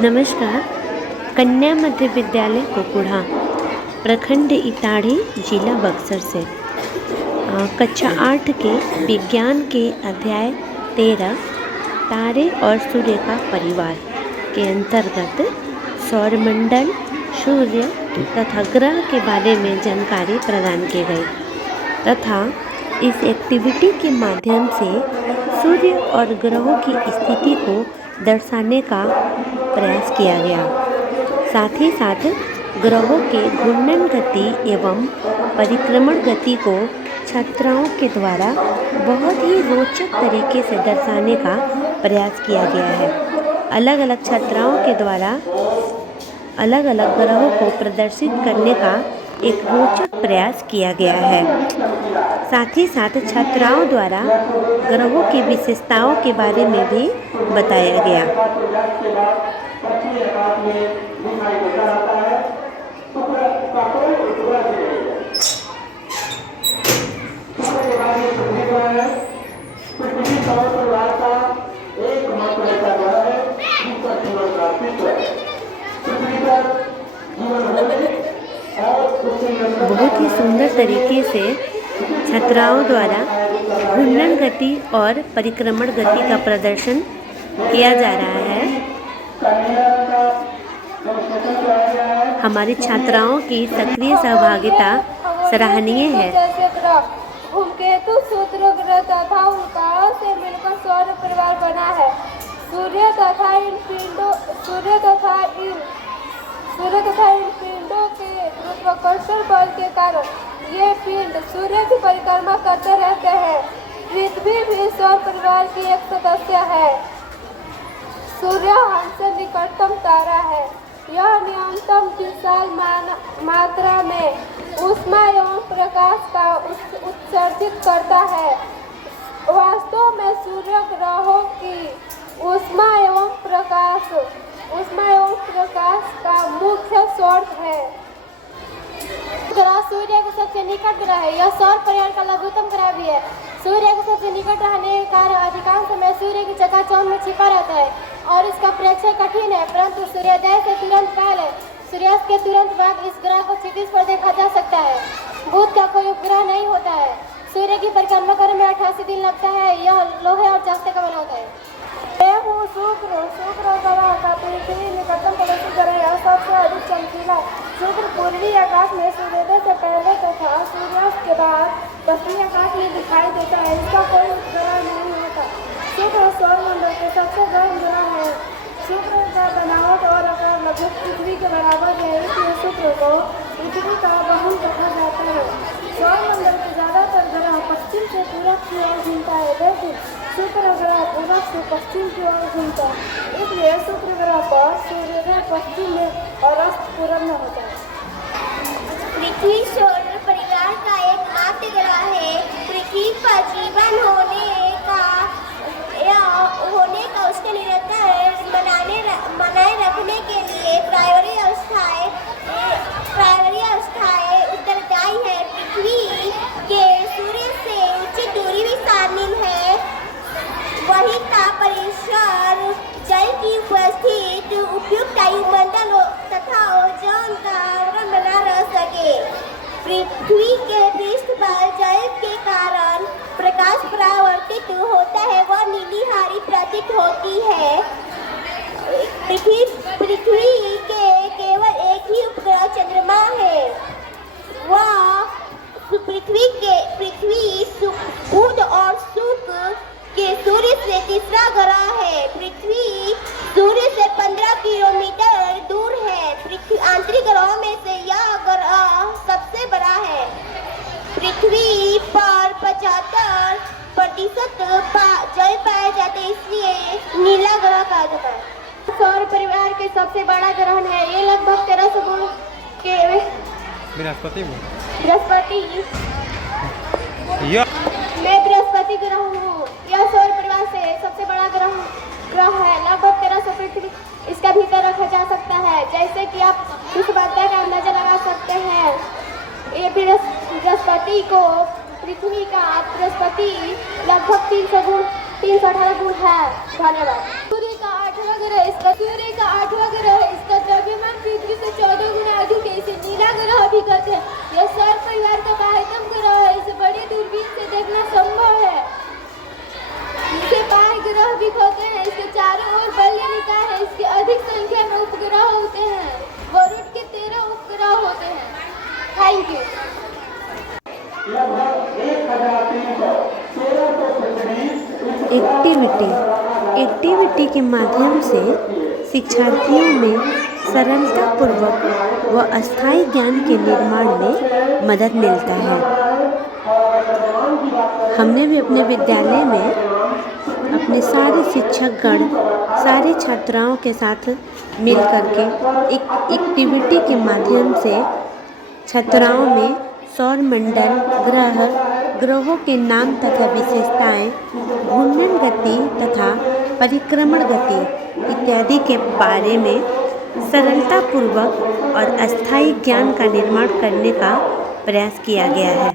नमस्कार। कन्या मध्य विद्यालय कुकुड़ा, प्रखंड इटाढ़ी, जिला बक्सर से कक्षा 8 के विज्ञान के अध्याय 13 तारे और सूर्य का परिवार के अंतर्गत सौरमंडल, सूर्य तथा ग्रह के बारे में जानकारी प्रदान की गई तथा इस एक्टिविटी के माध्यम से सूर्य और ग्रहों की स्थिति को दर्शाने का प्रयास किया गया। साथ ही साथ ग्रहों के घूर्णन गति एवं परिक्रमण गति को छात्राओं के द्वारा बहुत ही रोचक तरीके से दर्शाने का प्रयास किया गया है। अलग अलग छात्राओं के द्वारा अलग अलग ग्रहों को प्रदर्शित करने का एक रोचक प्रयास किया गया है। साथ ही साथ छात्राओं द्वारा ग्रहों की विशेषताओं के बारे में भी बताया गया। बहुत ही सुंदर तरीके से छात्राओं द्वारा घूर्णन गति और परिक्रमण गति का प्रदर्शन किया जा रहा है। हमारी छात्राओं की सक्रिय सहभागिता सराहनीय है। धूमकेतु सूत्र ग्रह तथा उल्काओं से मिलकर सौर परिवार बना है। सूर्य तथा इन पिंडों के गुरुत्वाकर्षण बल के कारण ये पिंड सूर्य की परिक्रमा करते रहते हैं। पृथ्वी भी सौर परिवार की एक सदस्य है। सूर्य हमसे निकटतम तारा है। यह न्यूनतम विशाल मात्रा में ऊष्मा एवं प्रकाश का उत्सर्जित करता है। वास्तव में सूर्य ग्रहों की ऊष्मा एवं प्रकाश का मुख्य स्रोत है। ग्रह सूर्य के सबसे निकट ग्रह है। यह सौर परिवार का लघुत्तम ग्रह भी है। सूर्य के सबसे निकट रहने के कारण अधिकांश समय सूर्य की चकाचौंध में छिपा रहता है और इसका प्रेक्षण कठिन है, परंतु सूर्योदय से तुरंत पहले सूर्यास्त के तुरंत बाद इस ग्रह को क्षितिज पर देखा जा सकता है। बुध का कोई उपग्रह नहीं होता है। सूर्य की परिक्रमा करने में 88 दिन लगता है। यह लोहे और जस्ते का बना होता है। शुक्र ग्रह का पृथ्वी निकटतम पड़ोसी ग्रह है और सबसे अधिक चमकीला। शुक्र पूर्वी आकाश में सूर्योदय से पहले तथा सूर्यास्त के बाद पश्चिमी आकाश में दिखाई देता है। इसका कोई उपग्रह नहीं होता। शुक्र सौरमंडल के सबसे गर्म ग्रह है। शुक्र का बनावट और आकार लगभग पृथ्वी के बराबर है, इसलिए शुक्र को पृथ्वी का बहन कहा जाता है। सौरमंडल के ज्यादातर ग्रह पश्चिम से पूरब की ओर घूमता है, लेकिन शुक्र ग्रह पूरब से पश्चिम की ओर घूमता है। इसलिए शुक्र ग्रह पर सूर्योदय पश्चिम में और अस्त पूरब में होता है। पृथ्वी सौर परिवार का एकमात्र ग्रह है। पृथ्वी पर जीवन होने का उसके निरंतर बनाए रखने के लिए प्राइमरी अवस्थाएं उत्तरदायी है। पृथ्वी के सूर्य से उचित दूरी भी शामिल है। वही तापमात्रा, जल की उपस्थित, उपयुक्त वायुमंडल तथा ओजोन का आवरण बना रह सके। पृथ्वी के पृष्ठ पर जल के कारण प्रकाश परावर्तित होता है, वह नीली हरी प्रतीत होती है। पृथ्वी के केवल एक ही उपग्रह चंद्रमा है। वह पृथ्वी बुध और शुक्र के सूर्य से तीसरा ग्रह है। पृथ्वी सूर्य से 15 किलोमीटर दूर है। आंतरिक ग्रहों में से यह ग्रह सबसे बड़ा है। पृथ्वी पर 75% जल पाए जाते हैं, इसलिए नीला ग्रह कहा जाता है। सौर परिवार के सबसे बड़ा ग्रह है। ये लगभग 1300 गुण के बृहस्पति मैं बृहस्पति ग्रह हूँ। यह सौर परिवार से सबसे बड़ा ग्रह है। लगभग 1300 पृथ्वी इसका भीतर रखा जा सकता है। जैसे कि आप इस बात का अंदाजा लगा सकते हैं। ये बृहस्पति को पृथ्वी का बृहस्पति लगभग 318 गुण है। धन्यवाद। सूर्य का 8वां ग्रह इसका सूर्य का 8वां ग्रह है। इसका द्रव्यमान पृथ्वी से 14 गुना अधिक है। इसे नीला ग्रह भी कहते हैं। यह सौर परिवार का बाह्यतम ग्रह है। इसे बड़े दूरबीन से देखना संभव है। इसे बाह्य ग्रह भी कहते हैं। इसके चारों ओर बल्य निकाय है। इसके अधिक संख्या में उपग्रह होते हैं। वरुण के 13 उपग्रह होते हैं। Thank you. एक्टिविटी के माध्यम से शिक्षार्थियों में सरलतापूर्वक व अस्थायी ज्ञान के निर्माण में मदद मिलता है। हमने भी अपने विद्यालय में अपने सारे शिक्षकगण, सारे छात्राओं के साथ मिल करके एक एक्टिविटी के माध्यम से छात्राओं में सौरमंडल, ग्रहों के नाम तथा विशेषताएं, घूर्णन गति तथा परिक्रमण गति इत्यादि के बारे में सरलतापूर्वक और अस्थायी ज्ञान का निर्माण करने का प्रयास किया गया है।